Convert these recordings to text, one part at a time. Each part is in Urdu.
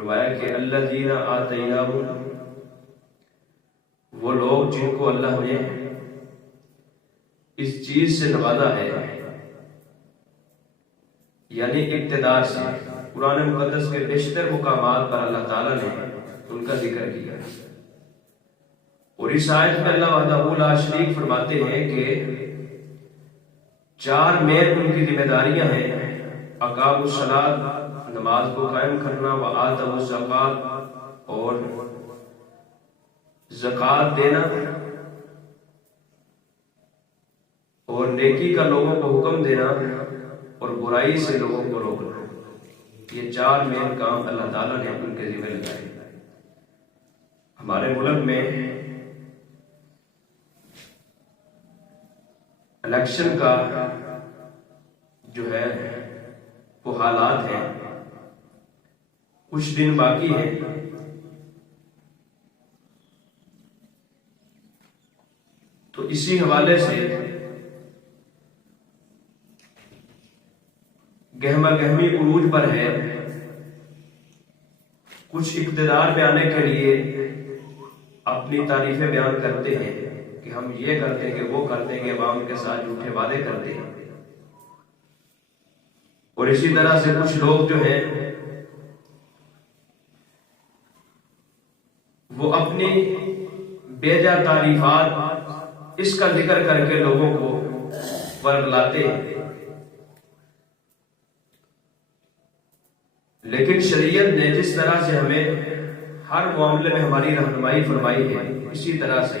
فرمایا کہ الذین آتیناہم، وہ لوگ جن کو اللہ نے اس چیز سے نوازا ہے، یعنی اقتدار سے۔ قرآن مقدس کے بیشتر مقامات پر اللہ تعالیٰ نے ان کا ذکر کیا، اور اس آیت میں اللہ وحدہ لا شریک فرماتے ہیں کہ 4 مین ان کی ذمہ داریاں ہیں: اقاموا الصلاۃ، نماز کو قائم کرنا، وآتوا الزکوٰۃ، اور زکوٰۃ دینا، اور نیکی کا لوگوں کو حکم دینا، اور برائی سے لوگوں کو روکنا۔ یہ 4 مین کام اللہ تعالیٰ نے ان کے ذمہ لگائے۔ ہمارے ملک میں الیکشن کا جو ہے وہ حالات ہیں، کچھ دن باقی ہیں، تو اسی حوالے سے گہما گہمی عروج پر ہے۔ کچھ اقتدار میں آنے کے لیے اپنی تعریفیں بیان کرتے ہیں کہ ہم یہ کرتے ہیں، کہ وہ کرتے ہیں، کہ عوام کے ساتھ جھوٹے وعدے کرتے ہیں، اور اسی طرح سے کچھ لوگ جو ہیں وہ اپنی بیجا تعریفات اس کا ذکر کر کے لوگوں کو ورگلاتے ہیں۔ لیکن شریعت نے جس طرح سے ہمیں ہر معاملے میں ہماری رہنمائی فرمائی ہے، اسی طرح سے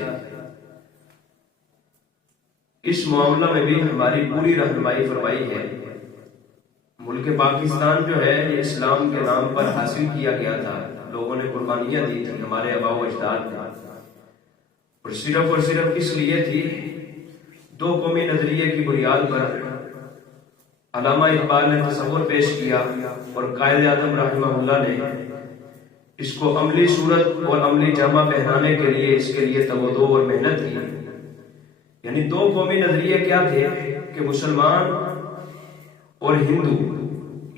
اس معاملہ میں بھی ہماری پوری رہنمائی فرمائی ہے۔ ملک پاکستان جو ہے یہ اسلام کے نام پر حاصل کیا گیا تھا، لوگوں نے قربانیاں دی تھی، ہمارے آباء و اجداد نے، اور صرف اس لیے تھی 2 قومی نظریے کی بنیاد پر علامہ اقبال نے تصور پیش کیا، اور قائد اعظم رحمہ اللہ نے اس کو عملی صورت اور عملی جامہ پہنانے کے لیے اس کے لیے تودو اور محنت کی۔ یعنی 2 قومی نظریے کیا تھے کہ مسلمان اور ہندو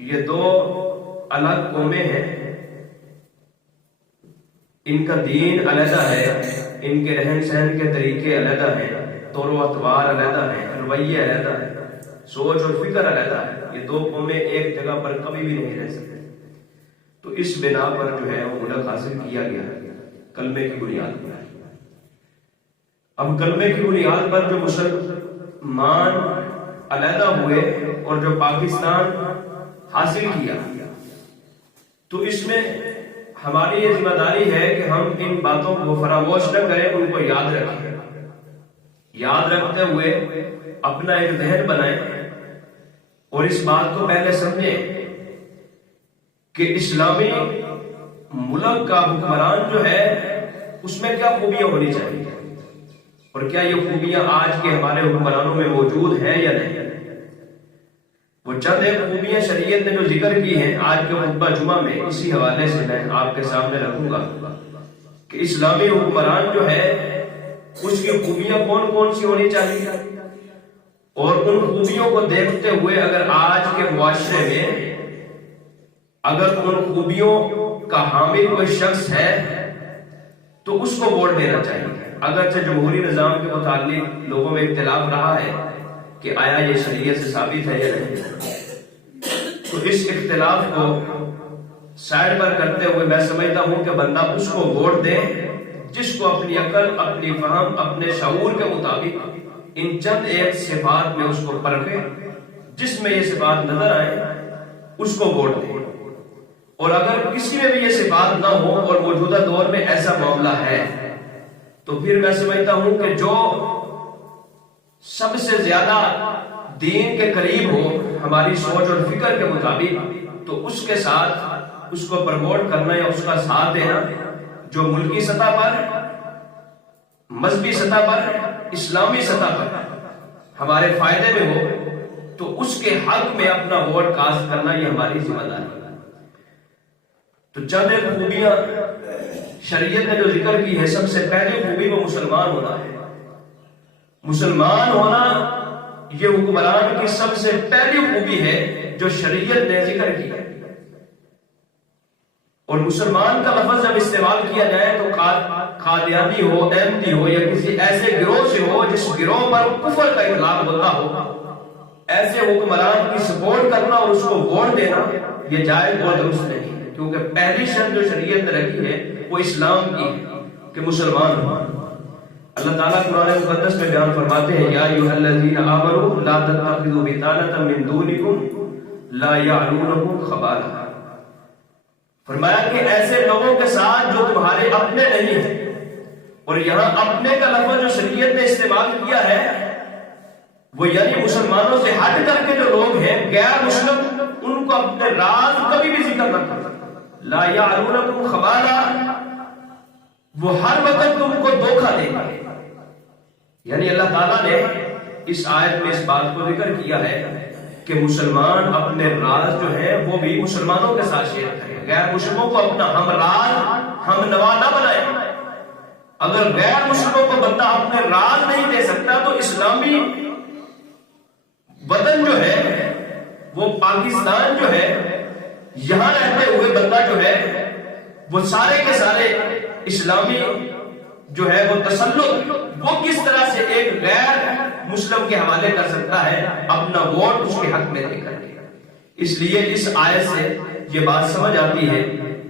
یہ 2 الگ قومیں ہیں، ان کا دین علیحدہ ہے، ان کے رہن سہن کے طریقے علیحدہ ہیں، طور و اطوار علیحدہ ہیں، رویے علیحدہ ہیں، سوچ اور فکر علیحدہ ہے۔ یہ 2 قومیں ایک جگہ پر کبھی بھی نہیں رہ سکتے۔ تو اس بنا پر جو ہے وہ ملک حاصل کیا گیا کلمے کی بنیاد پر۔ اب کلمے کی بنیاد پر جو مسلمان علیحدہ ہوئے اور جو پاکستان حاصل کیا، تو اس میں ہماری یہ ذمہ داری ہے کہ ہم ان باتوں کو فراموش نہ کریں، ان کو یاد رکھیں، یاد رکھتے ہوئے اپنا ایک ذہن بنائیں، اور اس بات کو پہلے سمجھیں کہ اسلامی ملک کا حکمران جو ہے اس میں کیا خوبیاں ہونی چاہیے، اور کیا یہ خوبیاں آج کے ہمارے حکمرانوں میں موجود ہیں یا نہیں۔ وہ چند ایک خوبیاں شریعت نے جو ذکر کی ہیں آج کے خطبہ جمعہ میں، اسی حوالے سے میں آپ کے سامنے رکھوں گا کہ اسلامی حکمران جو ہے اس کی خوبیاں کون کون سی ہونی چاہیے، اور ان خوبیوں کو دیکھتے ہوئے اگر آج کے معاشرے میں اگر ان خوبیوں کا حامل کوئی شخص ہے تو اس کو ووٹ دینا چاہیے۔ اگرچہ جمہوری نظام کے متعلق لوگوں میں اختلاف رہا ہے کہ آیا یہ شریعت سے ثابت ہے یا نہیں، تو اس اختلاف کو سائڈ پر کرتے ہوئے میں سمجھتا ہوں کہ بندہ اس کو ووٹ دے جس کو اپنی عقل، اپنی فہم، اپنے شعور کے مطابق ان چند ایک صفات میں اس کو پرکھے، جس میں یہ صفات نظر آئے اس کو ووٹ دے۔ اور اگر کسی میں بھی یہ صفات نہ ہو اور موجودہ دور میں ایسا معاملہ ہے تو پھر میں سمجھتا ہوں کہ جو سب سے زیادہ دین کے قریب ہو ہماری سوچ اور فکر کے مطابق، تو اس کے ساتھ اس کو پروموٹ کرنا یا اس کا ساتھ دینا، جو ملکی سطح پر، مذہبی سطح پر، اسلامی سطح پر ہمارے فائدے میں ہو، تو اس کے حق میں اپنا ووٹ کاسٹ کرنا یہ ہماری ذمہ داری ہے۔ تو چند ایک خوبیاں شریعت نے جو ذکر کی ہے، سب سے پہلی خوبی وہ مسلمان ہونا ہے۔ مسلمان ہونا یہ حکمران کی سب سے پہلی خوبی ہے جو شریعت نے ذکر کی ہے، اور مسلمان کا لفظ جب استعمال کیا جائے تو قادیانی ہو، احمدی ہو یا کسی ایسے گروہ سے ہو جس گروہ پر کفر کا اطلاق ہوتا ہو، ایسے حکمران کی سپورٹ کرنا اور اس کو ووٹ دینا یہ جائز اور درست نہیں ہے، کیونکہ پہلی شرط جو شریعت نے رکھی ہے وہ اسلام کی ہے کہ مسلمان ہو۔ اللہ تعالیٰ قرآن مقدس میں بیان فرماتے ہیں یا ایھا الذین آمنوا لا تتخذوا بطانة من دونکم لا یعلونکم خبالا، فرمایا کہ ایسے لوگوں کے ساتھ جو تمہارے اپنے نہیں ہیں، اور یہاں اپنے کا لفظ جو شریعت نے استعمال کیا ہے وہ یعنی مسلمانوں سے ہٹ کر کے جو لوگ ہیں غیر مسلم، ان کو اپنے راز کبھی بھی ذکر نہ کرنا۔ لا یعلونکم خبالا، وہ ہر وقت تم کو دھوکہ دیں گے۔ یعنی اللہ تعالیٰ نے اس آیت میں اس بات کو ذکر کیا ہے کہ مسلمان اپنے راز جو ہے وہ بھی مسلمانوں کے ساتھ شیئر کریں، غیر مسلموں کو اپنا ہم راز ہم نوا نہ بنائے۔ اگر غیر مسلموں کو بندہ اپنے راز نہیں دے سکتا تو اسلامی وطن جو ہے وہ پاکستان جو ہے، یہاں رہتے ہوئے بندہ جو ہے وہ سارے کے سارے اسلامی جو ہے وہ تسلط وہ کس طرح سے ایک غیر مسلم کے حوالے کر سکتا ہے اپنا ووٹ اس کے حق میں دے کر کے۔ اس لیے اس آیت سے یہ بات سمجھ آتی ہے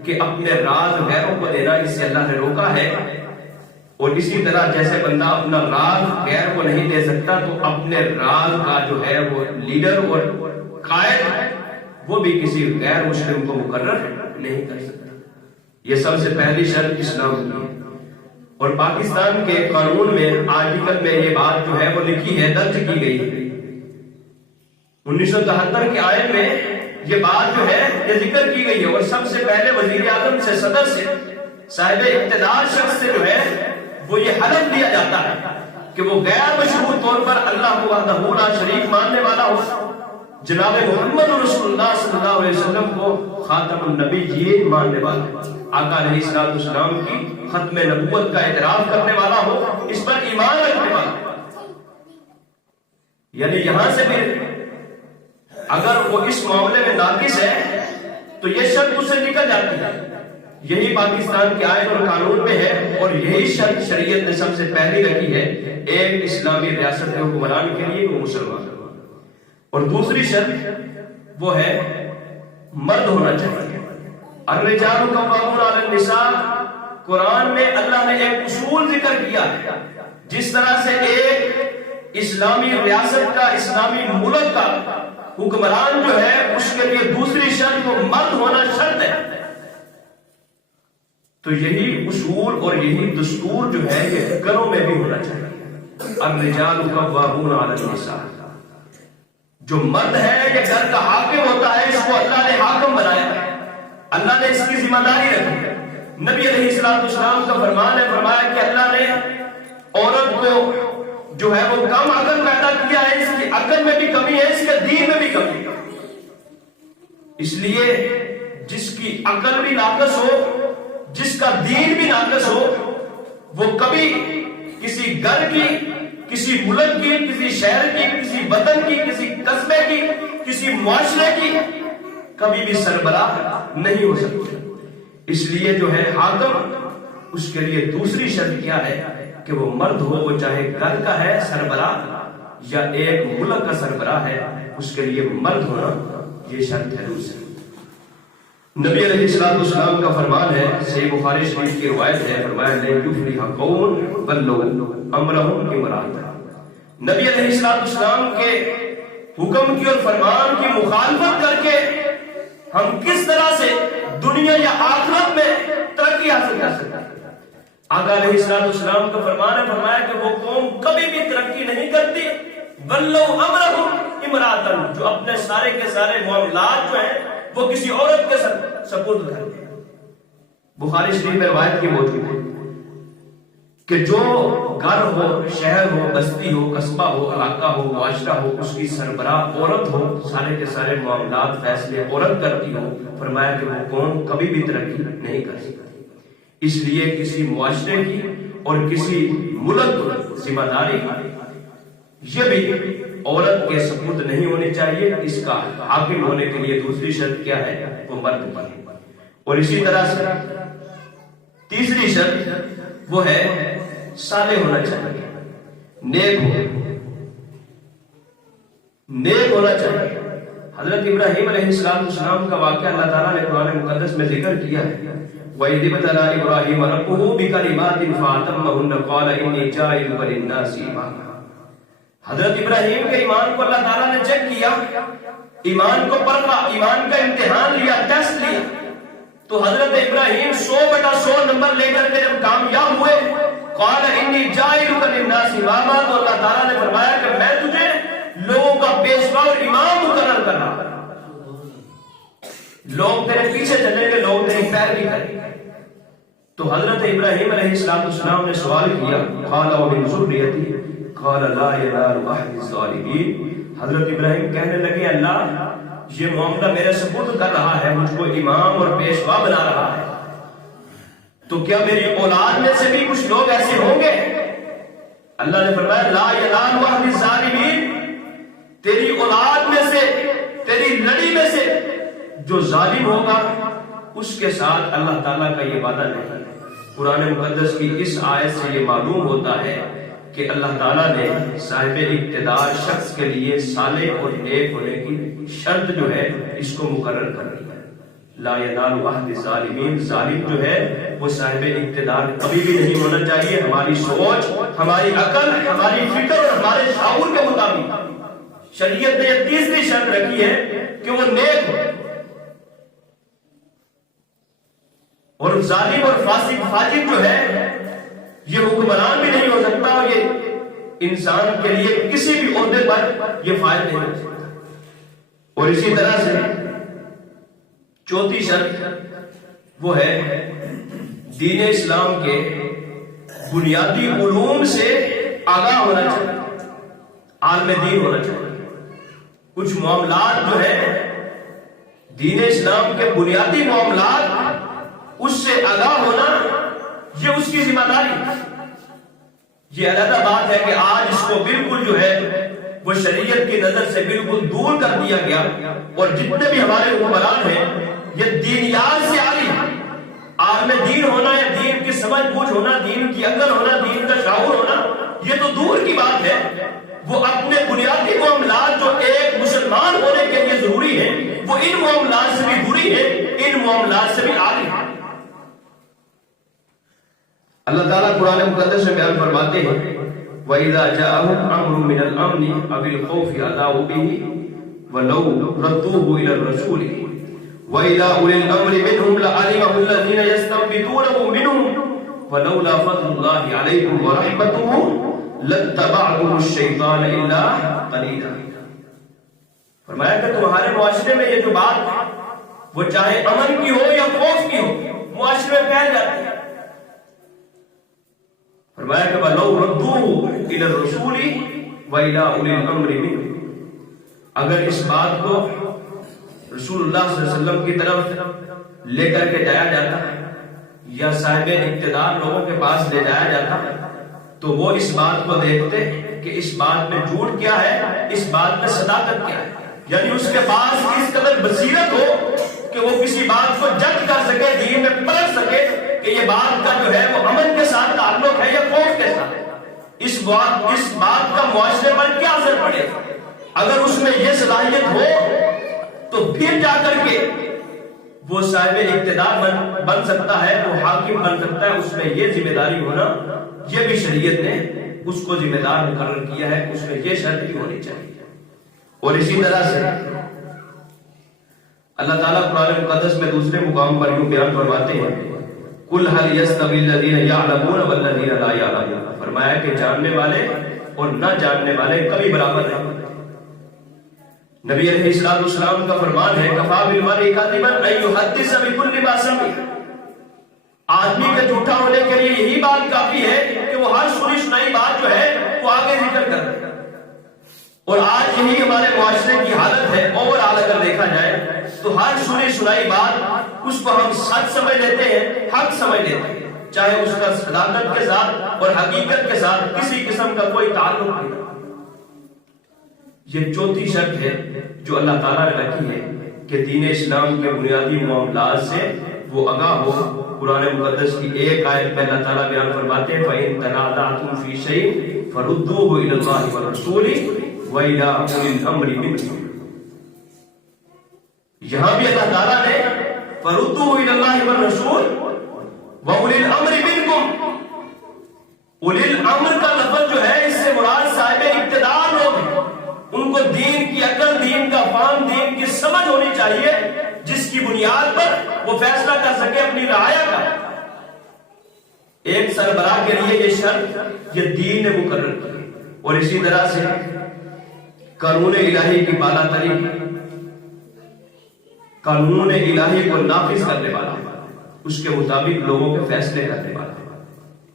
کہ اپنے راز غیروں کو دینا اس سے اللہ نے روکا ہے، اور اسی طرح جیسے بندہ اپنا راز غیر کو نہیں دے سکتا تو اپنے راز کا جو ہے وہ لیڈر اور قائد وہ بھی کسی غیر مسلم کو مقرر نہیں کر سکتا۔ یہ سب سے پہلی شرط اسلام کی ہے، اور پاکستان کے قانون میں آرٹیکل میں یہ بات جو ہے وہ لکھی ہے، درج کی گئی ہے۔ 1973 کے آئین میں یہ بات جو ہے یہ ذکر کی گئی ہے، اور سب سے پہلے وزیر اعظم سے، صدر سے، صاحب اقتدار شخص سے جو ہے وہ یہ حلف دیا جاتا ہے کہ وہ غیر مشروط طور پر اللہ وحدہ لا شریک ماننے والا ہو، جناب محمد رسول اللہ صلی اللہ علیہ وسلم کو خاتم النبیین ماننے والا ہو، آقا علیہ السلام کی ختم نبوت کا اعتراف کرنے والا ہو، اس پر ایمان رکھنے والا ہو۔ یعنی یہاں سے بھی اگر وہ اس معاملے میں ناقص ہے تو یہ شرط اسے نکل جاتی ہے۔ یہی پاکستان کے آئین اور قانون میں ہے، اور یہی شرط شریعت نے سب سے پہلی رکھی ہے ایک اسلامی ریاست کے حکمران کے لیے وہ مسلمان۔ اور دوسری شرط وہ ہے مرد ہونا چاہیے۔ الرجال قوامون علی النساء، قرآن میں اللہ نے ایک اصول ذکر کیا ہے، جس طرح سے ایک اسلامی ریاست کا، اسلامی ملک کا حکمران جو ہے اس کے لیے دوسری شرط وہ مرد ہونا شرط ہے، تو یہی اصول اور یہی دستور جو ہے یہ گھروں میں بھی ہونا چاہیے۔ الرجال قوامون علی النساء، جو مرد ہے یہ گھر کا حاکم ہوتا ہے، اس کو اللہ نے حاکم بنایا ہے، اللہ نے اس کی ذمہ داری رکھی ہے۔ نبی علیہ السلام کا فرمان ہے، فرمایا کہ اللہ نے عورت کو جو ہے وہ کم عقل پیدا کیا ہے، اس کی عقل میں بھی کمی ہے، اس کے دین میں بھی کمی ہے، اس لیے جس کی عقل بھی ناقص ہو، جس کا دین بھی ناقص ہو، وہ کبھی کسی گھر کی، کسی ملک کی، کسی شہر کی، کسی وطن کی، کسی قصبے کی، کسی معاشرے کی کبھی بھی سربراہ نہیں ہو سکتی۔ اس لیے جو ہے حاکم، اس کے لیے دوسری شرط کیا ہے کہ وہ مرد ہو، وہ چاہے گھر کا ہے سربراہ یا ایک ملک کا سربراہ ہے، اس کے لیے مرد ہونا یہ شرط ہے دوسری۔ نبی علیہ السلام کا فرمان ہے، صحیح بخاری شریف کی روایت ہے، فرمایا لن یفلح قوم ولوا امرهم امرأۃ۔ نبی علیہ السلام کے حکم کی اور فرمان کی مخالفت کر کے ہم کس طرح سے دنیا یا آخرت میں ترقی حاصل کر سکتے ہیں؟ آقا علیہ السلام کا فرمان ہے، فرمایا کہ وہ قوم کبھی بھی ترقی نہیں کرتی ولوا امرهم امرأۃ، جو اپنے سارے کے سارے معاملات جو ہیں وہ کسی عورت کے سپرد کرتے ہیں۔ بخاری شریف میں روایت کی موجود ہے کہ جو گھر ہو، شہر ہو، بستی ہو، قصبہ ہو، علاقہ ہو، معاشرہ ہو، اس کی سربراہ عورت ہو، سارے کے سارے معاملات فیصلے عورت کرتی ہو، فرمایا کہ وہ قوم کبھی بھی ترقی نہیں کر سکتی۔ اس لیے کسی معاشرے کی اور کسی ملک کو ذمہ داری یہ بھی عورت کے سپرد نہیں ہونی چاہیے، اس کا حاکم ہونے کے لیے دوسری شرط کیا ہے وہ مرد بنے۔ اور اسی طرح سے تیسری شرط وہ ہے صالح ہونا چاہیے، نیک ہونا چاہیے۔ حضرت ابراہیم علیہ السلام کا واقعہ اللہ تعالیٰ نے قرآن مقدس میں ذکر کیا ہے، وَإِذِ ابْتَلَىٰ إِبْرَاهِيمَ رَبُّهُ بِكَلِمَاتٍ فَأَتَمَّهُنَّ قَالَ إِنِّي جَاعِلُكَ لِلنَّاسِ إِمَامًا۔ حضرت ابراہیم کے ایمان کو اللہ تعالیٰ نے چیک کیا، ایمان کو پرکھا، ایمان کا امتحان لیا، ٹیسٹ لیا، تو حضرت ابراہیم 100/100 نمبر لے کر کے جب کامیاب ہوئے، قَالَ إِنِّي جَاعِلُكَ لِلنَّاسِ إِمَامًا، تو اللہ تعالیٰ نے فرمایا کہ میں تجھے لوگوں کا پیشوا اور امام مقرر کرنا، لوگ تیرے پیچھے چلیں گے، لوگ تیری پیروی کریں گے۔ تو حضرت ابراہیم علیہ السلام نے سوال کیا، قَالَ وَمِنْ ذُرِّيَّتِي قَالَ لَا يَنَالُ عَهْدِ الظَّالِمِينَ۔ حضرت ابراہیم کہنے لگے اللہ یہ معاملہ میرے سپرد کر رہا ہے، مجھ کو امام اور پیشوا بنا رہا ہے، تو کیا میری اولاد میں سے بھی کچھ لوگ ایسے ہوں گے؟ اللہ نے فرمایا لا ينال عهد الظالمین، تیری اولاد میں سے، تیری لڑی میں سے جو ظالم ہوگا اس کے ساتھ اللہ تعالیٰ کا یہ وعدہ نہیں ہے۔ قرآن مقدس کی اس آیت سے یہ معلوم ہوتا ہے کہ اللہ تعالیٰ نے صاحب اقتدار شخص کے لیے صالح اور نیک ہونے کی شرط جو ہے اس کو مقرر کر دی ہے۔ لا ینال عہد الظالمین، ظالم جو ہے وہ صاحب اقتدار کبھی بھی نہیں ہونا چاہیے۔ ہماری سوچ، ہماری عقل، ہماری فکر اور ہمارے شعور کے مطابق شریعت نے یہ تیسری شرط رکھی ہے کہ وہ نیک ہو، اور ظالم اور فاسق فاجر جو ہے یہ حکمران بھی نہیں ہو سکتا، اور یہ انسان کے لیے کسی بھی عہدے پر یہ فائد نہیں ہو سکتا۔ اور اسی طرح سے چوتھی شرط وہ ہے دین اسلام کے بنیادی علوم سے آگاہ ہونا چاہیے، عالم دین ہونا چاہیے۔ کچھ معاملات جو ہے دین اسلام کے بنیادی معاملات اس سے آگاہ ہونا یہ اس کی ذمہ داری ہے۔ یہ علیحدہ بات ہے کہ آج اس کو بالکل جو ہے وہ شریعت کی نظر سے بالکل دور کر دیا گیا، اور جتنے بھی ہمارے حکمران ہیں یہ دینیات سے عاری ہیں۔ عالم دین ہونا یا دین کی سمجھ بوجھ ہونا، دین کی عقل ہونا، دین کا شعور ہونا یہ تو دور کی بات ہے، وہ اپنے بنیادی معاملات جو ایک مسلمان ہونے کے لیے ضروری ہیں وہ ان معاملات سے بھی دوری ہے، ان معاملات سے بھی عاری ہے۔ اللہ تعالیٰ قرآن مقدس میں بیان فرماتے ہیں وَإِذَا جَاءَهُمْ أَمْرٌ مِّنَ الْأَمْنِ أَوِ الْخَوْفِ أَذَاعُوا بِهِ وَلَوْ رَدُّوهُ إِلَى الرَّسُولِ وَإِلَى أُولِي الْأَمْرِ مِنْهُمْ لَعَلِمَهُ الَّذِينَ يَسْتَنبِطُونَهُ مِنْهُمْ وَلَوْلَا فَضْلُ اللَّهِ عَلَيْكُمْ وَرَحْمَتُهُ لَاتَّبَعْتُمُ الشَّيْطَانَ إِلَّا قَلِيلًا۔ فرمایا کہ تمہارے معاشرے میں یہ جو بات وہ چاہے امن کی ہو یا خوف کی ہو معاشرے میں پھیل جاتی ہے۔ فرمایا کہ وَلَوْ رَدُّوهُ إِلَى الرَّسُولِ وَإِلَى أُولِي الْأَمْرِ مِنْهُمْ، اگر اس بات کو رسول اللہ صلی اللہ علیہ وسلم کی طرف لے کر کے جایا جاتا یا صاحب اقتدار لوگوں کے پاس لے جایا جاتا تو وہ اس بات کو دیکھتے کہ اس بات میں جھوٹ کیا ہے، اس بات میں صداقت کیا ہے، یعنی اس کے پاس اس قدر بصیرت ہو کہ وہ کسی بات کو جج کر سکے، دین میں پرکھ سکے کہ یہ بات کا جو ہے وہ امن کے ساتھ تعلق ہے یا خوف کے ساتھ، اس بات کا معاشرے پر کیا اثر پڑے۔ اگر اس میں یہ صلاحیت ہو تو پھر جا کر کے وہ صاحب اقتدار بن سکتا ہے، وہ حاکم بن سکتا ہے، اس میں یہ ذمہ داری ہونا یہ بھی شریعت نے اس کو ذمہ دار مقرر کیا ہے، اس میں یہ شرط بھی ہونی چاہیے۔ اور اسی طرح سے اللہ تعالیٰ قرآن مقدس میں دوسرے مقام پر یوں بیان فرماتے ہیں قُلْ هَلْ يَسْتَوِي الَّذِينَ يَعْلَمُونَ وَالَّذِينَ لَا يَعْلَمُونَ، فرمایا کہ جاننے والے اور نہ جاننے والے کبھی برابر نہیں۔ نبی علیہ السلام کا فرمان ہے کفا بالمرء کذبا ان يحدث بكل ما سمع، آدمی کے جھوٹا ہونے کے لیے یہی بات کافی ہے کہ وہ ہر سنی سنائی بات جو ہے وہ آگے ذکر کر دے۔ اور آج یہی ہمارے معاشرے کی حالت ہے، اوور آل اگر دیکھا جائے تو ہر سنی سنائی بات اس کو ہم سچ سمجھ لیتے ہیں، حق سمجھ لیتے ہیں، چاہے اس کا صداقت کے ساتھ اور حقیقت کے ساتھ کسی قسم کا کوئی تعلق نہیں۔ یہ چوتھی شرط ہے جو اللہ تعالیٰ نے رکھی ہے کہ دین اسلام کے بنیادی معاملات سے وہ آگاہ ہو۔ قرآن مقدس کی ایک آیت میں اللہ تعالیٰ بیان فرماتے ہیں فَإِن تَنَازَعْتُمْ فِي شَيْءٍ فَرُدُّوهُ إِلَى اللَّهِ وَالرَّسُولِ وَإِلَى أُولِي الْأَمْرِ مِنكُمْ۔ یہاں بھی اللہ تعالیٰ نے فَرُدُّوهُ إِلَى اللَّهِ وَالرَّسُولِ وَأُولِي الْأَمْرِ مِنكُمْ، اولی الامر کا لفظ جو ہے اس سے مراد صاحب اقتدار لوگ ہیں، ان کو دین کی عقل، دین کا فہم، دین کی سمجھ ہونی چاہیے جس کی بنیاد پر وہ فیصلہ کر سکے اپنی رعایا کا۔ ایک سربراہ کے لیے یہ شرط یہ دین نے مقرر کی، اور اسی طرح سے قانون الہی کی بالا تری، قانون الہی کو نافذ کرنے والا، اس کے مطابق لوگوں کے فیصلے کرنے والا،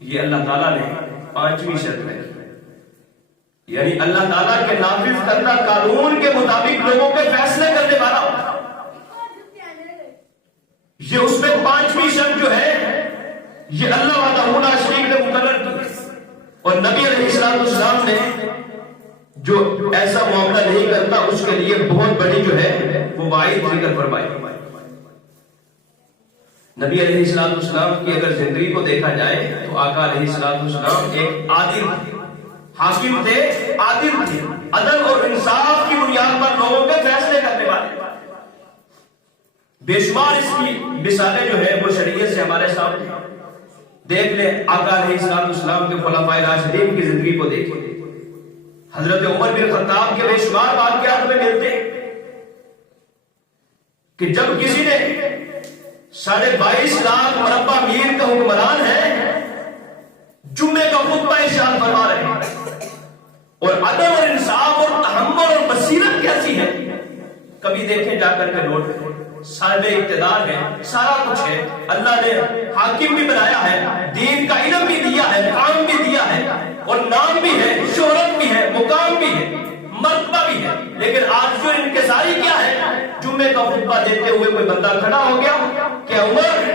یہ اللہ تعالیٰ نے پانچویں شرط میں کی، یعنی اللہ تعالیٰ کے نافذ کرنا قانون کے مطابق لوگوں کے فیصلے کرنے والا ہوتا، یہ اس میں پانچویں شرط جو ہے یہ اللہ وحدہ لا شریک نے مقرر کی، اور نبی علیہ السلام نے جو ایسا معاملہ نہیں کرتا اس کے لیے بہت بڑی جو ہے وہ وعید ذکر فرمائی۔ نبی علیہ السلام کی اگر زندگی کو دیکھا جائے تو آقا علیہ السلام ایک عادل حاکم تھے، عادل تھے، عدل اور انصاف کی بنیاد پر لوگوں کے فیصلے کرنے والے، بے شمار اس کی مثالیں جو ہے وہ شریعت سے ہمارے سامنے دیکھ لیں۔ آقا علیہ السلام کے خلفائے راشدین کی زندگی کو دیکھیں، حضرت عمر بن خطاب کے بے شمار واقعات میں ملتے ہیں کہ جب کسی نے 22.5 لاکھ مربع میل کا حکمران ہے، جمعے کا خطبہ ارشاد فرما رہے ہیں، اور عدل اور انصاف اور تحمل اور بصیرت کیسی ہے کبھی دیکھیں جا کر کے نوٹ کریں۔ صاحب اقتدار ہے، سارا کچھ ہے، اللہ نے حاکم بھی بنایا ہے، دین کا علم بھی دیا ہے، کام بھی دیا ہے، اور نام بھی ہے، شہرت بھی ہے، مقام بھی ہے، مرتبہ بھی ہے، لیکن آج جو انکساری کیا ہے؟ جمعے کا خطبہ دیتے ہوئے کوئی بندہ کھڑا ہو گیا کہ عمر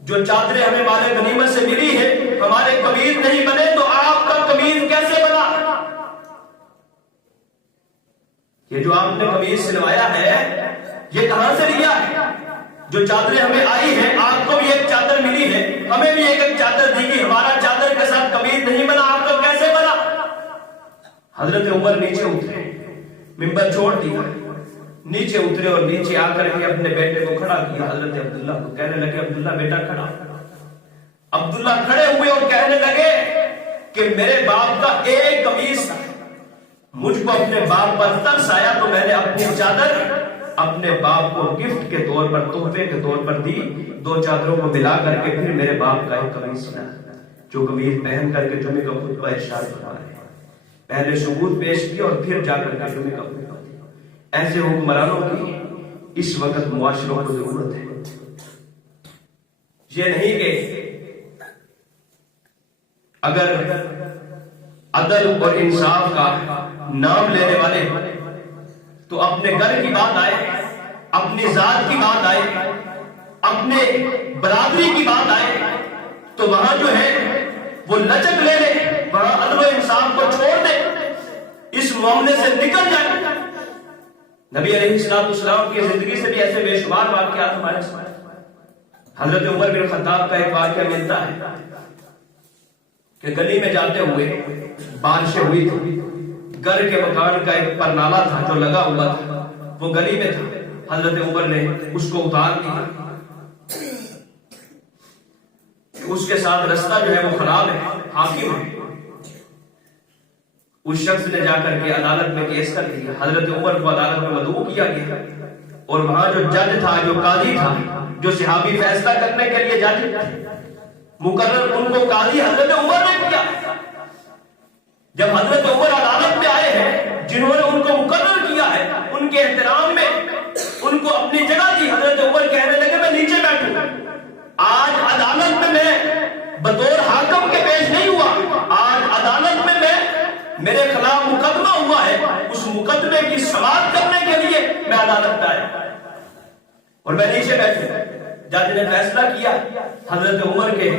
جو چادریں ہمیں مال غنیمت سے ملی ہے ہمارے قبیل نہیں بنے تو آپ کا قبیل کیسے بنا؟ یہ جو آپ نے قبیل سلوایا ہے یہ کہاں سے لیا ہے؟ جو چادریں ہمیں آئی ہیں آپ کو بھی ایک چادر ملی ہے، ہمیں بھی ایک چادر دی گئی، ہمارا چادر کے ساتھ قبیل نہیں بنا، آپ کا کیسے بنا؟ حضرت عمر نیچے اترے، منبر چھوڑ دیا، نیچے اترے اور نیچے آ کر کے اپنے بیٹے کو کھڑا کیا، حضرت عبداللہ کو، کہنے لگے عبداللہ بیٹا کھڑا۔ عبداللہ کھڑے ہوئے اور کہنے لگے کہ میرے باپ کا ایک قمیص تھا، مجھ کو اپنے باپ پر ترس آیا تو میں نے اپنی چادر اپنے باپ کو گفٹ کے طور پر، تحفے کے طور پر دی، 2 چادروں کو ملا کر کے پھر میرے باپ کا ایک قمیص سنا، جو قمیص پہن کر کے جمعے کا خطبہ ارشاد فرما رہے ہیں۔ پہلے ثبوت پیش کیا اور پھر جا کر کے جمعے کا خطبہ دیا۔ ایسے حکمرانوں کی اس وقت معاشروں کو ضرورت ہے۔ یہ نہیں کہ اگر عدل اور انصاف کا نام لینے والے تو اپنے گھر کی بات آئے، اپنی ذات کی بات آئے، اپنے برادری کی بات آئے تو وہاں جو ہے وہ لچک لے لے، وہاں عدل و انصاف کو چھوڑ دے، اس معاملے سے نکل جائے۔ نبی علیہ السلام کی زندگی سے بھی ایسے بے شمار واقعات ہمارے سامنے۔ حضرت عمر بن خطاب کا ایک واقعہ ملتا ہے کہ گلی میں جاتے ہوئے بارشیں ہوئی تھی، گھر کے مکان کا ایک پرنالہ تھا جو لگا ہوا تھا، وہ گلی میں تھا، حضرت عمر نے اس کو اتار دیا، اس کے ساتھ رستہ جو ہے وہ خراب ہے، حاکم ہے، اس شخص نے جا کر کے عدالت میں کیس کر دیا، حضرت عمر کو عدالت میں مدعو کیا گیا، اور وہاں جو جج تھا، جو قاضی تھا، جو صحابی فیصلہ کرنے کے لیے جج مقرر، ان کو قاضی حضرت عمر نے کیا۔ جب حضرت عمر عدالت میں آئے ہیں، جنہوں نے ان کو مقرر کیا ہے، ان کے احترام میں ان کو اپنی جگہ دی، حضرت عمر کہنے لگے میں نیچے بیٹھوں، آج عدالت میں میں بطور حاکم کے پیش نہیں ہوا، آج عدالت میں میرے خلاف مقدمہ ہوا ہے، اس مقدمے کی سماعت کرنے کے لیے میں عدالت میں آیا اور میں نیچے بیٹھوں۔ جج نے فیصلہ کیا، حضرت عمر کے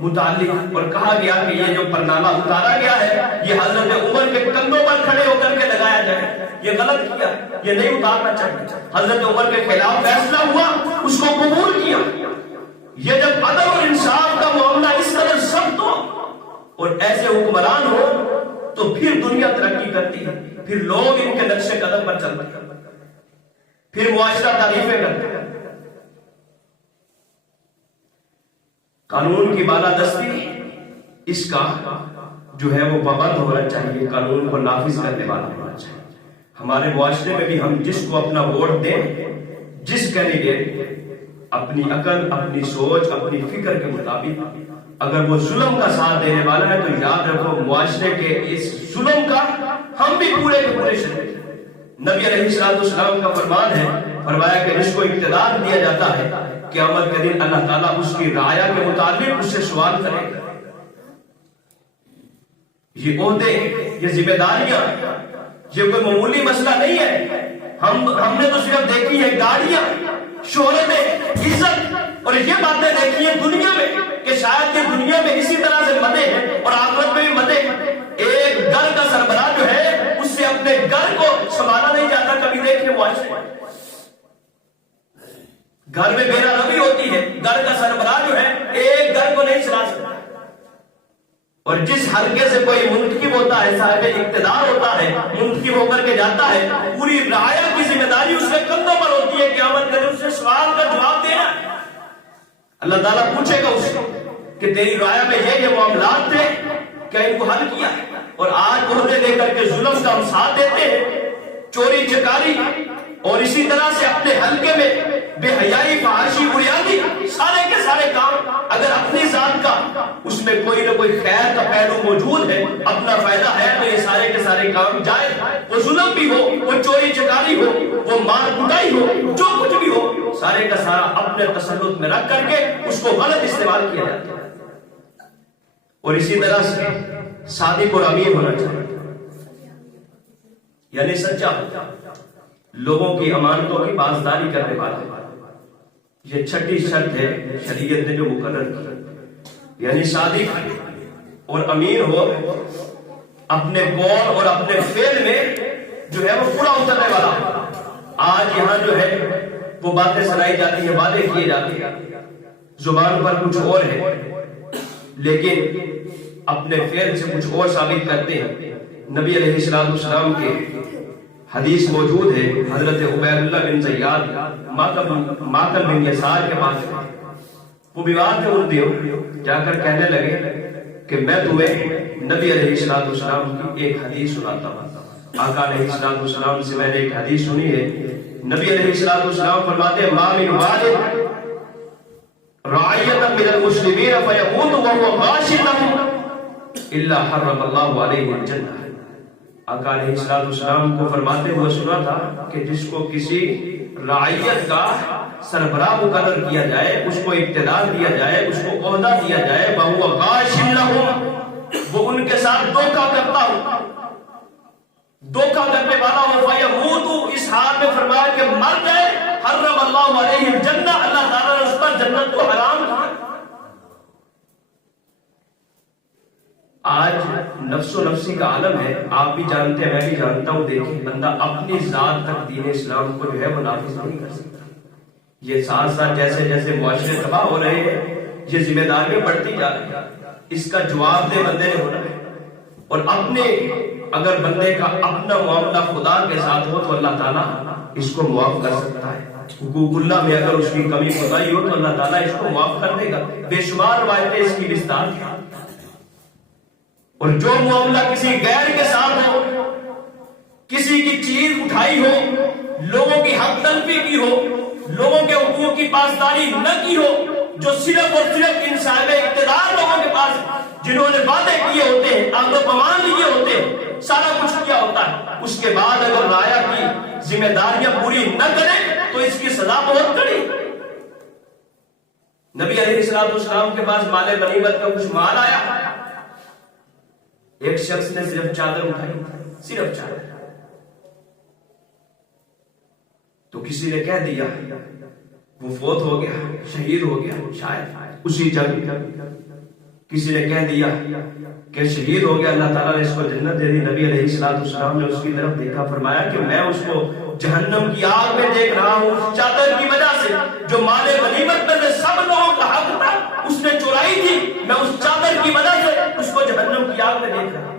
متعلق اور کہا گیا کہ یہ جو پرنامہ اتارا گیا ہے یہ حضرت عمر کے کندھوں پر کھڑے ہو کر کے لگایا جائے، یہ غلط کیا، یہ نہیں اتارنا چاہیے۔ حضرت عمر کے خلاف فیصلہ ہوا، اس کو قبول کیا۔ یہ جب عدل اور انصاف کا معاملہ اس قدر سخت ہو اور ایسے حکمران ہو تو پھر دنیا ترقی کرتی ہے، پھر لوگ ان کے نقش قدم پر چلتے ہیں، پھر معاشرہ تعریفیں کرتے ہیں۔ قانون کی بالادستی اس کا جو ہے وہ پابند ہونا چاہیے، قانون کو نافذ کرنے والا ہونا چاہیے۔ ہمارے معاشرے میں بھی ہم جس کو اپنا ووٹ دیں، جس کینڈیڈیٹ اپنی عقل، اپنی سوچ، اپنی فکر کے مطابق اگر وہ ظلم کا ساتھ دینے والا ہے تو یاد رکھو معاشرے کے اس ظلم کا ہم بھی پورے کے پورے شریک ہیں۔ نبی علیہ السلام کا فرمان ہے، فرمایا کہ جس کو اقتدار دیا جاتا ہے قیامت کے دن اللہ تعالیٰ اس کی رعایا کے متعلق اس سے سوال کرے گا۔ یہ عہدے، یہ ذمہ داریاں، یہ کوئی معمولی مسئلہ نہیں ہے۔ ہم نے تو صرف دیکھی ہے گاڑیاں، شہرتیں، عزت اور یہ باتیں دیکھی ہیں دنیا میں کہ شاید یہ دنیا میں اسی طرح سے مدے ہیں اور آخرت میں بھی مدے ہیں۔ ایک گھر کا سربراہ جو ہے اس سے اپنے گھر کو سنبھالا نہیں جاتا۔ کبھی دیکھیں معاشرے گھر میں بیرا روی ہوتی ہے، گھر کا سربراہ جو ہے ایک گھر کو نہیں چلا سکتا، اور جس حلقے سے کوئی منتخب ہوتا ہے، صاحب اقتدار ہوتا ہے، منتخب ہو کر کے جاتا ہے، پوری رعایا کی ذمہ داری اس کے کندھوں پر ہوتی ہے۔ قیامت کے دن اس سے سوال کا جواب دینا، اللہ تعالیٰ پوچھے گا اس کو کہ تیری رعایا میں یہ معاملات تھے، کیا ان کو حل کیا ہے؟ اور آج عہدے دے کر کے ظلم کا ہم ساتھ دیتے ہیں، چوری چکاری اور اسی طرح سے اپنے حلقے میں بے حیائی، فحاشی، بریادی، سارے کے سارے کام اگر اپنی ذات کا اس میں کوئی نہ کوئی خیر کا پہلو موجود ہے، اپنا فائدہ ہے، تو یہ سارے کے سارے کام جائز، وہ ظلم بھی ہو، وہ چوری چکاری ہو، وہ مار کٹائی ہو، جو کچھ بھی ہو، سارے کا سارا اپنے تسلط میں رکھ کر کے اس کو غلط استعمال کیا جاتا ہے۔ اور اسی طرح سے صادق اور امین ہونا چاہیے، یعنی سچا، لوگوں کی امانتوں کی پاسداری کرنے والا۔ یہ چھٹی شرط ہے شریعت نے جو مقرر کی، یعنی صادق اور امین ہو، اپنے قول اور اپنے فعل میں جو ہے وہ پورا اترنے والا۔ آج یہاں جو ہے وہ باتیں سنائی جاتی ہیں، وعدے کیے جاتے ہیں، زبان پر کچھ اور ہے لیکن اپنے فعل سے کچھ اور ثابت کرتے ہیں۔ نبی علیہ السلام کے حدیث موجود ہے، حضرت عبید اللہ بن زیاد ماقل بن یسار کے پاس وہ بیمار تھے، ان دنوں جا کر کہنے لگے کہ میں تمہیں نبی علیہ السلام کی ایک حدیث سناتا ہوں۔ آقا علیہ السلام سے میں نے ایک حدیث سنی ہے، نبی علیہ السلام فرماتے ہیں ما من والد رعیتا من المسلمین فیموت وهو غاش لهم الا حرم اللہ علیہ الجنہ۔ آقا علیہ السلام کو فرماتے ہوئے سنا تھا کہ جس کو کسی رعیت کا سربراہ مقرر کیا جائے، اس کو اقتدار دیا جائے، اس کو عہدہ دیا جائے، وَهُوَ غَاشٍ لَهُمْ، وہ ان کے ساتھ دھوکہ کرتا ہو، دھوکہ کرنے والا ہو، فَيَمُوتُ، اس حال میں فرمایا کہ مر جائے، حرم اللہ علیہ الجنہ، اللہ تعالیٰ نے اس پر جنت کو حرام کیا۔ آج نفس و نفسی کا عالم ہے، آپ بھی جانتے ہیں، میں بھی جانتا ہوں، دیکھیں بندہ اپنی ذات تک دین اسلام کو جو ہے وہ نافذ نہیں کر سکتا۔ یہ ساتھ ساتھ جیسے جیسے معاشرے تباہ ہو رہے ہیں، یہ ذمہ داریاں بڑھتی جا رہی ہیں، اس کا جواب دہ بندے نے ہونا ہے۔ اور اپنے اگر بندے کا اپنا معاملہ خدا کے ساتھ ہو تو اللہ تعالیٰ اس کو معاف کر سکتا ہے۔ حقوق اللہ میں اگر اس کی کمی کوتاہی ہو تو اللہ تعالیٰ اس کو معاف کر دے گا۔ بے شمار روایتیں اس کی بستار ہیں۔ اور جو معاملہ کسی غیر کے ساتھ ہو، کسی کی چیز اٹھائی ہو، لوگوں کی حق تلفی کی ہو، لوگوں کے حقوق کی پاسداری نہ کی ہو، جو صرف اور صرف ان صاحب اقتدار لوگوں کے پاس جنہوں نے وعدے کیے ہوتے ہیں، عہد و پیمان لیے ہوتے ہیں، سارا کچھ کیا ہوتا ہے، اس کے بعد اگر رعایا کی ذمہ داریاں پوری نہ کرے تو اس کی سزا بہت کڑی۔ نبی علیہ السلام کے پاس مال غنیمت کا کچھ مال آیا، ایک شخص نے صرف چادر اٹھائی، صرف چادر، تو کسی نے کہہ دیا وہ فوت ہو گیا، شہید ہو گیا، شاید اسی جنگ۔ کسی نے کہہ دیا کہ شہید ہو گیا، اللہ تعالیٰ نے اس کو جنت دے دی، نبی علیہ السلام نے اس کی طرف دیکھا، فرمایا کہ میں اس کو جہنم کی آگ میں دیکھ رہا ہوں اس چادر کی وجہ سے جو مال غنیمت میں سے سب لوگوں کا حق تھا اس نے چرائی تھی، میں اس چادر کی وجہ سے اس کو جہنم کی آگ میں دیکھ رہا ہوں۔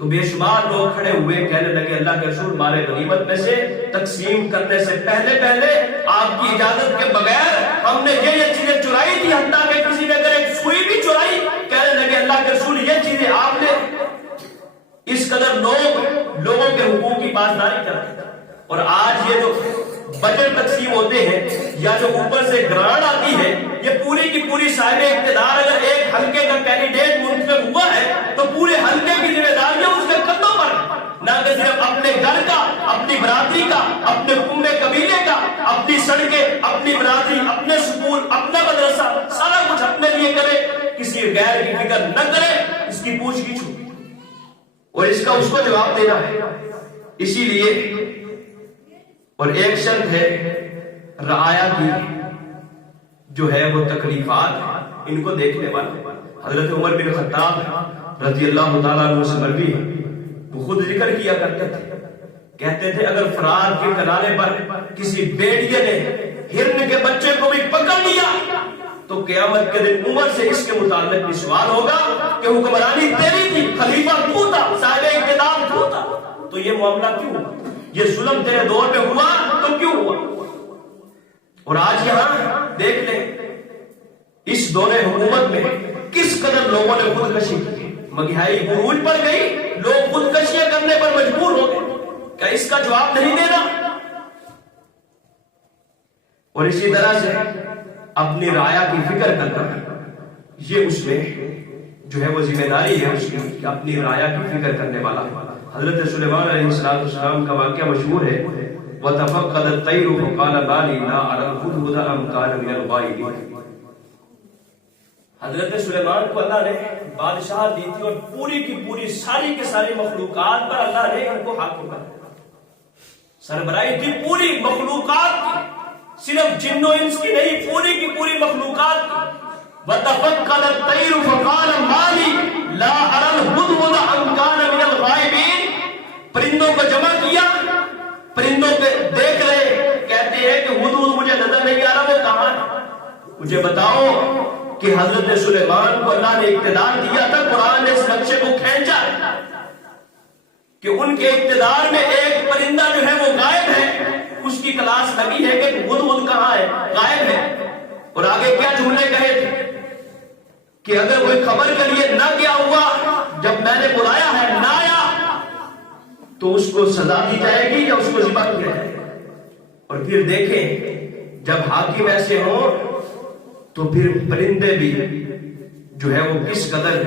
تو بے شمار لوگ کھڑے ہوئے، کہنے لگے اللہ کے رسول مال غنیمت میں سے تقسیم کرنے سے پہلے آپ کی اجازت کے بغیر ہم نے یہ چیزیں چرائی تھی، حتیٰ کہ کسی نے اگر ایک سوئی بھی چرائی، کہنے لگے اللہ کے رسول یہ چیزیں آپ نے۔ اس قدر لوگوں کے حقوق کی پاسداری کرتے ہیں۔ اور آج یہ جو بجٹ تقسیم ہوتے ہیں یا جو اوپر سے گرانٹ آتی ہے، یہ پوری کی پوری صاحب اقتدار اگر ایک حلقے کا کینڈیڈیٹ منتخب ہوا ہے تو پورے حلقے کی ذمہ داریاں اس کے کندھوں پر، نہ کہ صرف اپنے گھر کا، اپنی برادری کا، اپنے کنبے قبیلے کا، اپنی سڑکیں، اپنی برادری، اپنے سکول، اپنا مدرسہ، سارا کچھ اپنے لیے کرے، کسی غیر کی فکر نہ کرے، اس کی پوچھ گچھ ہوگی اور اس کا اس کو جواب دینا ہے۔ اسی لیے اور ایک شرط ہے رعایا کی جو ہے وہ تکلیفات ان کو دیکھنے والا۔ حضرت عمر بن خطاب رضی اللہ تعالیٰ عنہ سے مروی ہے، وہ خود ذکر کیا کرتے تھے، کہتے تھے اگر فرات کے کنارے پر کسی بیڑیے نے ہرن کے بچے کو بھی پکڑ لیا تو قیامت کے دن عمر سے اس کے متعلق بھی سوال ہوگا کہ حکمرانی تیری تھی، خلیفہ تو تھا، صاحب اقتدار تو تھا، تو یہ معاملہ کیوں ہوا؟ یہ ظلم تیرے دور میں ہوا تو کیوں ہوا؟ اور آج یہاں دیکھ لیں اس دور حکومت میں کس قدر لوگوں نے خودکشی کی، مہنگائی عروج پر گئی، لوگ خودکشیاں کرنے پر مجبور ہو گئے، کیا اس کا جواب نہیں دینا؟ اور اسی طرح سے اپنی رعایا کی فکر کرنا، یہ اس میں جو ہے وہ ذمہ داری ہے اس کی کہ اپنی رعایا کی فکر کرنے والا۔ حضرت سلیمان علیہ السلام کا واقعہ مشہور ہے، وَتَفَقَّدَ الطَّيْرُ فَقَالَ مَا لِي لَا أَرَى الْهُدْهُدَ أَمْ كَانَ مِنَ الْغَائِبِينَ۔ حضرت سلیمان کو اللہ نے بادشاہ دی تھی اور پوری کی پوری ساری کے ساری مخلوقات پر اللہ نے ان کو حاکم کیا، سربراہی تھی پوری مخلوقات کی، صرف جن و انس کی نہیں، پوری کی پوری مخلوقات کی۔ وَتَفَقَّدَ الطَّيْرُ فَقَالَ مَا لِي لَا أَرَى الْهُدْهُدَ أَمْ كَانَ مِنَ الْغَائِبِينَ۔ پرندوں کو جمع کیا، پرندوں پہ دیکھ رہے، کہتے ہیں کہ ہدہد مجھے نظر نہیں آ رہا، وہ کہاں ہے؟ مجھے بتاؤ کہ حضرت سلیمان کو اللہ نے اقتدار دیا تھا، قرآن نے اس نقشے کو کھینچا کہ ان کے اقتدار میں ایک پرندہ جو ہے وہ غائب ہے، اس کی تلاش لگی ہے کہ ہدہد کہاں ہے، غائب ہے۔ اور آگے کیا جملے کہے تھے کہ اگر کوئی خبر کے لیے نہ گیا ہوا، جب میں نے بلایا ہے نہ آیا تو اس کو سزا دی جائے گی یا اس کو ذبح کیا جائے گا۔ اور پھر دیکھیں جب حاکم ایسے ہوں تو پھر پرندے بھی جو ہے وہ کس قدر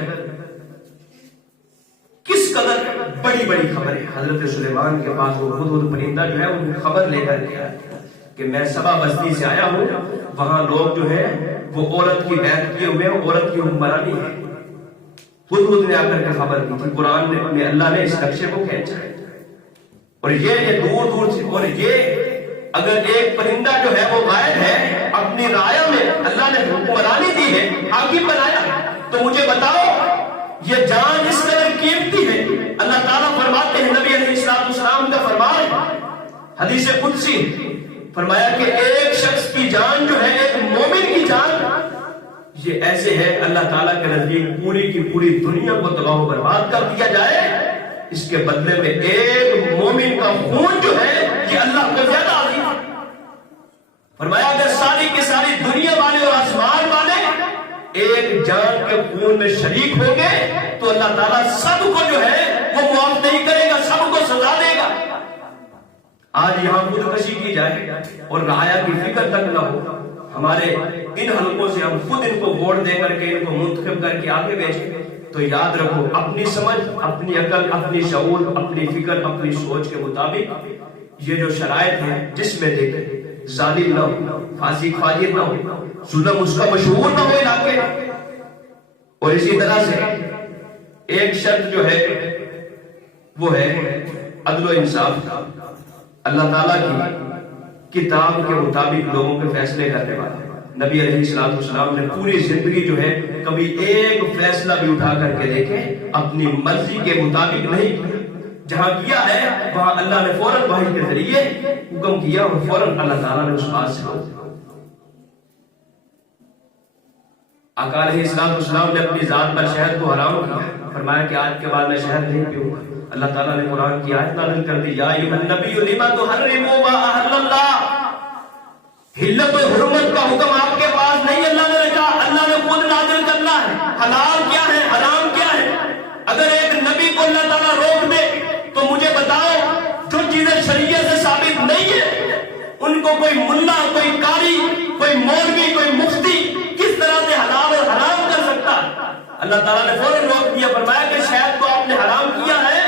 بڑی بڑی خبریں۔ حضرت سلیمان کے پاس وہ ہدہد پرندہ جو ہے وہ خبر لے کر گیا کہ میں سبا بستی سے آیا ہوں، وہاں لوگ جو ہے وہ عورت کی بیعت کیے ہوئے ہیں، عورت کی حکمرانی ہے۔ ہدہد نے آ کر کے خبر کی تھی، قرآن میں اللہ نے اس نقشے کو کھینچا ہے۔ اور یہ دور دور سے، اور یہ اگر ایک پرندہ جو ہے وہ غائب ہے، اپنی رعایا میں اللہ نے حکمرانی دی ہے، حاکم بنایا ہے، تو مجھے بتاؤ یہ جان اس قدر قیمتی ہے۔ اللہ تعالیٰ فرماتے ہیں، نبی علیہ السلام کا فرمان حدیث قدسی فرمایا کہ ایک شخص کی جان جو ہے، ایک مومن کی جان، یہ ایسے ہے اللہ تعالیٰ کے نزدیک پوری کی پوری دنیا کو تباہ و برباد کر دیا جائے، اس کے بدلے میں ایک مومن کا خون جو ہے یہ اللہ کو زیادہ عظیم ہے۔ فرمایا اگر ساری کی ساری دنیا والے اور آسمان والے ایک جان کے خون میں شریک ہوں گے تو اللہ تعالیٰ سب کو جو ہے وہ معاف نہیں کرے گا، سب کو سزا دے گا۔ آج یہاں خودکشی کی جائے اور رعایا کی فکر تک نہ ہو، ہمارے ان حلقوں سے ہم خود ان کو ووٹ دے کر کے ان کو منتخب کر کے آگے بھیجیں، تو یاد رکھو اپنی سمجھ، اپنی عقل، اپنی شعور، اپنی فکر، اپنی سوچ کے مطابق یہ جو شرائط ہیں جس میں دیکھیں ظالم نہ ہو، فاسق فاجر نہ ہو، ظلم اس کا مشہور نہ ہو علاقے۔ اور اسی طرح سے ایک شرط جو ہے وہ ہے عدل و انصاف، اللہ تعالیٰ کی کتاب کے مطابق لوگوں کے فیصلے کرنے والا۔ نبی علیہ السلام نے پوری زندگی جو ہے کبھی ایک فیصلہ بھی اٹھا کر کے دیکھے اپنی مرضی کے مطابق نہیں کیا، جہاں کیا ہے وہاں اللہ نے فوراً وحی کے ذریعے حکم کیا اور فوراً اللہ تعالیٰ نے اس بات سے روک دیا۔ آقا علیہ السلام نے اپنی ذات پر شہد کو حرام کیا، فرمایا کہ آج کے بعد میں شہد نہیں پیوں گا۔ اللہ تعالیٰ نے قرآن کی آیت نازل کر دی، یا ایھا النبی لما تحرم ما احل اللہ، حلت و حرمت کا حکم آپ کے پاس نہیں اللہ نے رکھا، اللہ نے خود نازل کرنا ہے۔ حلال کیا ہے، حرام کیا ہے؟ اگر ایک نبی کو اللہ تعالیٰ روک دے تو مجھے بتاؤ جو چیزیں شریعت سے ثابت نہیں ہے ان کو کوئی ملا، کوئی قاری، کوئی مولوی، کوئی مفتی کس طرح سے حلال اور حرام کر سکتا ہے؟ اللہ تعالیٰ نے فوراً روک دیا، فرمایا کہ شاید کو آپ نے حرام کیا ہے،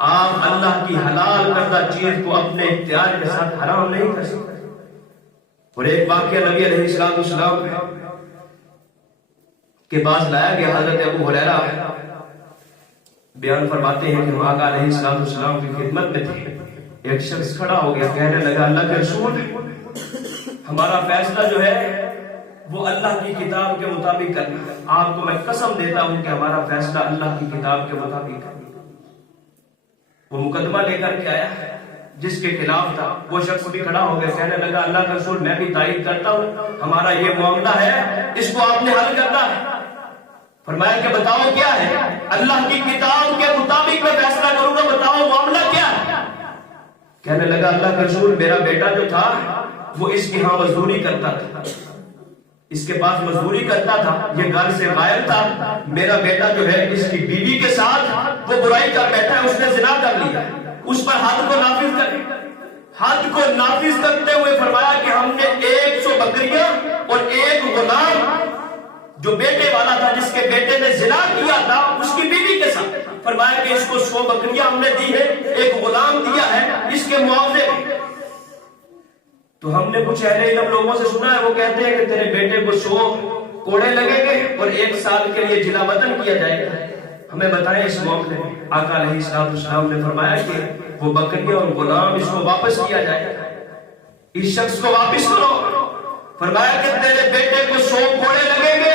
آپ اللہ کی حلال کردہ چیز کو اپنے اختیار کے ساتھ حرام نہیں کر سکتے۔ اور ایک واقعہ نبی علیہ السلام کے پاس لایا گیا، حضرت ابو ہریرہ بیان فرماتے ہیں کہ ہم آقا علیہ السلام کی خدمت میں تھے، ایک شخص کھڑا ہو گیا، کہنے لگا اللہ کے رسول ہمارا فیصلہ جو ہے وہ اللہ کی کتاب کے مطابق کرنا ہے، آپ کو میں قسم دیتا ہوں کہ ہمارا فیصلہ اللہ کی کتاب کے مطابق کرنا۔ وہ مقدمہ لے کر کے آیا جس کے خلاف تھا، وہ شخص بھی کھڑا ہو گیا، کہنے لگا اللہ کا رسول میں بھی تائید کرتا ہوں، ہمارا یہ معاملہ ہے، اس کو آپ نے حل کرنا ہے۔ فرمایا کہ بتاؤ کیا ہے؟ اللہ کی کتاب کے مطابق میں فیصلہ کروں گا، بتاؤ معاملہ کیا ہے؟ کہنے لگا اللہ کا رسول میرا بیٹا جو تھا وہ اس کی ہاں مزدوری کرتا تھا، اس کے پاس مزدوری کرتا تھا، یہ گھر سے غائب تھا، میرا بیٹا جو ہے اس کی بیوی کے ساتھ وہ برائی کر بیٹھا ہے، اس نے زنا کر لیا، اس پر حد کو نافذ کر، حد کو نافذ کرتے ہوئے فرمایا کہ ہم نے 100 بکریاں اور ایک غلام جو بیٹے والا تھا جس کے بیٹے نے زنا کیا تھا اس کی بیوی کے ساتھ، فرمایا کہ اس کو 100 بکریاں ہم نے دی ہے، ایک غلام دیا ہے اس کے معاوضے میں۔ تو ہم نے کچھ اہل علم لوگوں سے سنا ہے، وہ کہتے ہیں کہ تیرے بیٹے کو 100 کوڑے لگیں گے اور 1 سال کے لیے جلا وطن کیا جائے گا، ہمیں بتائیں اس معاملے میں۔ آقا علیہ السلام نے فرمایا کہ وہ بکریاں اور غلام اس کو واپس کیا جائے گا، اس شخص کو واپس کرو۔ فرمایا کہ تیرے بیٹے کو 100 کوڑے لگیں گے،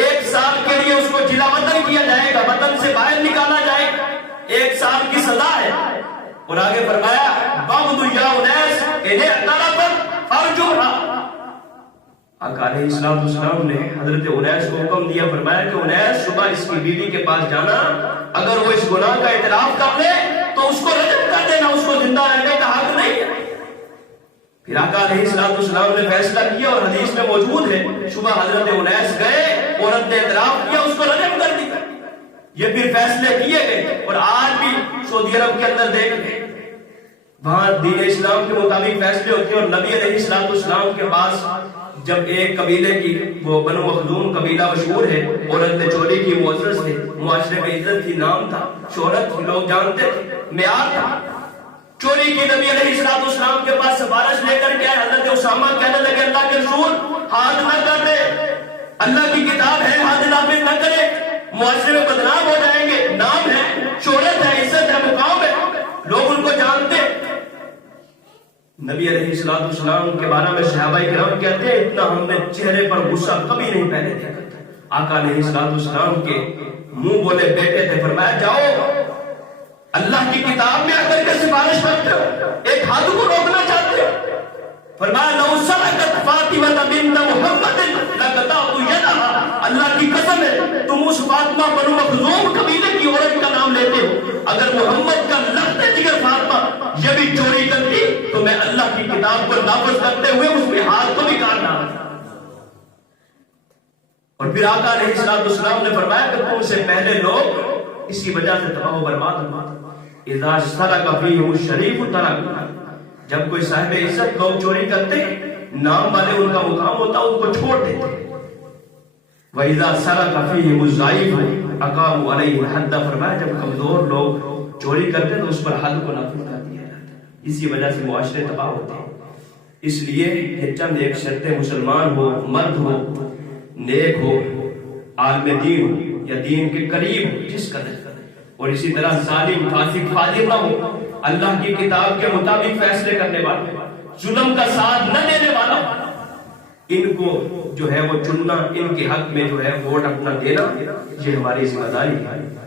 1 سال کے لیے اس کو جلا وطن کیا جائے گا، وطن سے باہر نکالا جائے گا، 1 سال کی سزا ہے۔ اور آگے فرمایا بَغْضُ يَا أُنَاسِ إِنِ اعْتَرَفَتْ فَارْجُمْهَا۔ آقا علیہ السلام نے حضرت انیس کو حکم دیا، فرمایا کہ انیس صبح اس کی بیوی کے پاس جانا، اگر وہ اس گناہ کا اعتراف کر لے تو اس کو رجم کر دینا، اس کو زندہ رہنے کا حق نہیں ہے۔ پھر آقا علیہ السلام نے فیصلہ کیا اور حدیث میں موجود ہے، صبح حضرت انیس گئے، عورت نے اعتراف کیا، اس کو رجم کر دیا۔ یہ پھر فیصلے کیے گئے اور آج بھی سعودی عرب کے اندر دیکھ لیں، وہاں دین اسلام کے مطابق فیصلے ہوتے ہیں۔ اور نبی علیہ السلام کے پاس جب ایک قبیلے کی، وہ بنو مخزوم قبیلہ مشہور ہے، عورت نے چوری کی، معزز تھے، معاشرے میں عزت تھی، نام تھا، شہرت تھی، لوگ جانتے تھے، معیار تھا، چوری کی، نبی علیہ السلام کے پاس سفارش لے کر کے حضرت اسامہ کہنے لگے اللہ کے رسول ہاتھ نہ کر دے، اللہ کی کتاب ہے، ہاتھ نافذ نہ کرے، معاشرے میں بدنام ہو جائیں گے، نام ہے، شہرت ہے، عزت ہے، مقام ہے، لوگ ان کو جانتے۔ نبی علیہ السلام کے بارے میں صحابہ کرام کہتے ہیں اتنا ہم نے چہرے پر غصہ کبھی نہیں پہلے دیکھا تھا۔ آقا علیہ السلام کے منہ بولے بیٹے تھے، فرمایا جاؤ اللہ کی کتاب میں آ کر کے سفارش کرتے ہو، ایک حد کو روکنا چاہتے ہو، فرمایا لو سرقت فاطمہ بنت محمد لقطعت یدها، اللہ کی قسم ہے تم اس فاطمہ بنو مخزوم قبیلے کی عورت کا نام لیتے ہو، اگر محمد کا لخت جگر فاطمہ یہ بھی چوری کرتی تو میں اللہ کی کتاب کو نافذ کرتے ہوئے اس کے ہاتھ کو بھی کاٹ ڈالتا۔ اور پھر آقا علیہ السلام نے فرمایا کہ تم سے پہلے لوگ اس کی وجہ سے تباہ و برباد ہوئے، اذا سرق فیہ الشریف ترک، جب کوئی صاحب عزت لوگ چوری کرتے، نام والے ان کا مقام ہوتا ان کو چھوڑ دیتے، وَإِذَا سَرَقَ فِيهِمُ الضَّعِيفُ أَقَامُوا عَلَيْهِ الْحَدَّ، فرمایا جب کمزور لوگ چوری کرتے تو اس پر حد کو نافذ کر دیا جاتا، اسی وجہ سے معاشرے تباہ ہوتے ہیں۔ اس لیے یہ چند ایک شرطیں، مسلمان ہو، مرد ہو، نیک ہو، عالم دین ہو یا دین کے قریب ہو جس قدر، اور اسی طرح ظالم فاسق فاجر نہ ہو، اللہ کی کتاب کے مطابق فیصلے کرنے والا، ظلم کا ساتھ نہ دینے والا، ان کو جو ہے وہ چننا، ان کے حق میں جو ہے ووٹ اپنا دینا، یہ ہماری ذمہ داری ہے۔